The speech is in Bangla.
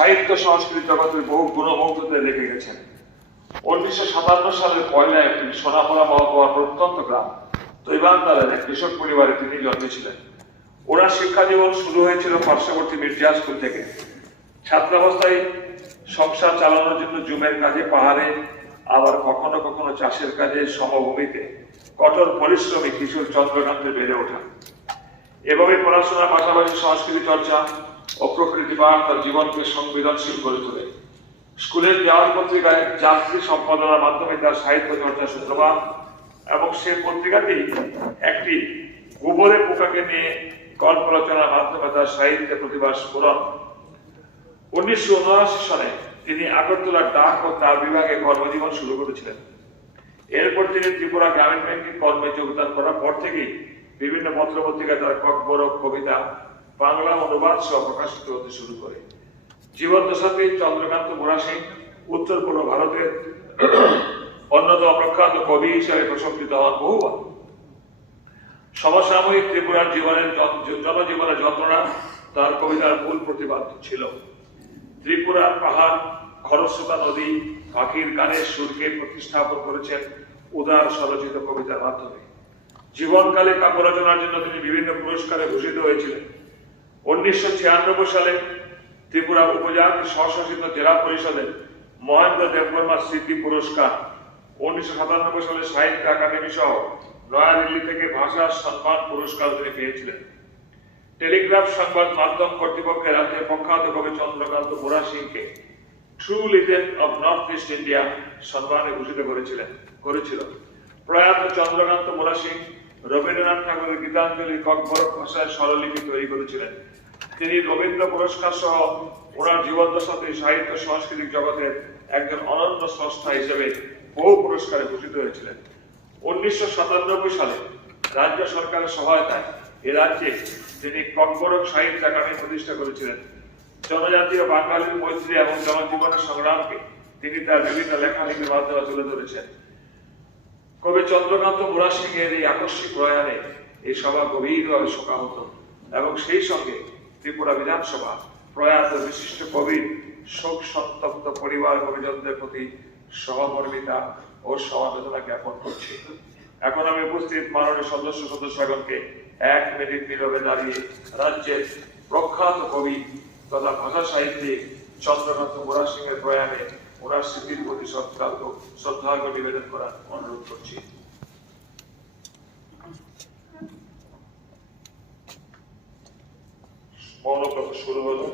সাহিত্য সংস্কৃতি জগতের বহু গুণমৌততে রেখে গেছেন। 1957 সালের 1 এপ্রিল সোনামুড়া মহকুমার প্রত্যন্ত গ্রাম তৈবানতালের এক কৃষক পরিবারে তিনি জন্মেছিলেন। ওনার শিক্ষা জীবন শুরু হয়েছিল পার্শ্ববর্তী মির্জা স্কুল থেকে। ছাত্রাবস্থায় সংসার চালানোর জন্য জুমের কাজে পাহাড়ে, আবার কখনো কখনো চাষের কাজে সমভূমিতে কঠোর পরিশ্রমী কিশোর চন্দ্রকান্তের বেড়ে ওঠা। এভাবে পড়াশোনার পাশাপাশি সংস্কৃতি চর্চা ও প্রকৃতি পাঠ তার জীবনকে সংবেদনশীল করে তোলে। স্কুলের দেওয়াল পত্রিকায় যাত্রী সম্পাদনার মাধ্যমে তার সাহিত্য চর্চা সূত্রপাত, এবং সে পত্রিকাতেই একটি গোবরে পোকাকে নিয়ে গল্প রচনার মাধ্যমে তার সাহিত্যে প্রতিভা স্ফুরণ। 1979 সালে তিনি আগরতলার ডাক ও তার বিভাগে কর্মজীবন শুরু করেছিলেন। এরপর তিনি ত্রিপুরা গ্রামীণ ব্যাংকের কর্মে যোগদান করার পর থেকেই বিভিন্ন পত্রপত্রিকায় তার ককবরক কবিতা বাংলা অনুবাদ সহ প্রকাশিত হতে শুরু করে। জীবদ্দশাতে চন্দ্রকান্ত মোরা সিং উত্তর পূর্ব ভারতের অন্যতম প্রখ্যাত কবি হিসেবে প্রশংসিত হন বহুবার। সমসাময়িক ত্রিপুরার জনজীবনের যন্ত্রণা তার কবিতার মূল প্রতিবাদ ছিল। ত্রিপুরার পাহাড়, খরস্রোতা নদী, পাখির গানের সুরকে প্রতিস্থাপন করেছেন উদার স্বরচিত কবিতার মাধ্যমে। জীবনকালে কাব্য রচনার জন্য তিনি বিভিন্ন পুরস্কারে ভূষিত হয়েছিলেন। 1996 সালে ত্রিপুরা উপজাতি স্বশাসিত জেলা পরিষদের মহেন্দ্র দেববর্মা স্মৃতি পুরস্কার, 1997 সালে সাহিত্য একাডেমি সহ নয়াদিল্লি থেকে ভাষা সম্মান পুরস্কার তিনি পেয়েছিলেন। টেলিগ্রাফ সংবাদ মাধ্যম কর্তৃপক্ষের রাজ্যের প্রখ্যাত কবি চন্দ্রকান্ত মোরা সিংকে true legend of north east India সম্মানে ভূষিত করেছিল। প্রয়াত চন্দ্রকান্ত মোরা সিং রবীন্দ্রনাথ ঠাকুরের গীতাঞ্জলি ককবরক ভাষায় স্বরলিপি তৈরি করেছিলেন। তিনি রবীন্দ্র পুরস্কার সহ ওনার জীবদ্দশাতে সাহিত্য সাংস্কৃতিক জগতের একজন অনন্য স্রষ্টা হিসেবে বহু পুরস্কারে ভূষিত হয়েছিলেন। 1997 সালে রাজ্য সরকারের সহায়তায় এ রাজ্যে তিনি ককবরক সাহিত্য একাডেমি প্রতিষ্ঠা করেছিলেন। জনজাতীয় বাঙালির মৈত্রী এবং জনজীবনের সংগ্রামকে তিনি তার বিভিন্ন লেখালেখির মাধ্যমে তুলে ধরেছেন। কবি চন্দ্রকান্ত মোরা সিং এর এই আকস্মিক প্রয়াণে এই সভা গভীরভাবে শোকাহত, এবং সেই সঙ্গে ত্রিপুরা বিধানসভা প্রয়াত বিশিষ্ট কবির শোক সন্তপ্ত পরিবার পরিজনদের প্রতি সহমর্মিতা ও সমবেদনা জ্ঞাপন করছি। এখন আমি উপস্থিত মাননীয় সদস্যগণকে 1 মিনিট নীরবে দাঁড়িয়ে রাজ্যের প্রখ্যাত কবি তথা ভাষা সাহিত্যিক চন্দ্রকান্ত মোরা সিং এর প্রয়াণে ওনার স্মৃতির প্রতি শ্রদ্ধার্ঘ্য নিবেদন করার অনুরোধ করছি। মৌনব্রত শুরু হলো।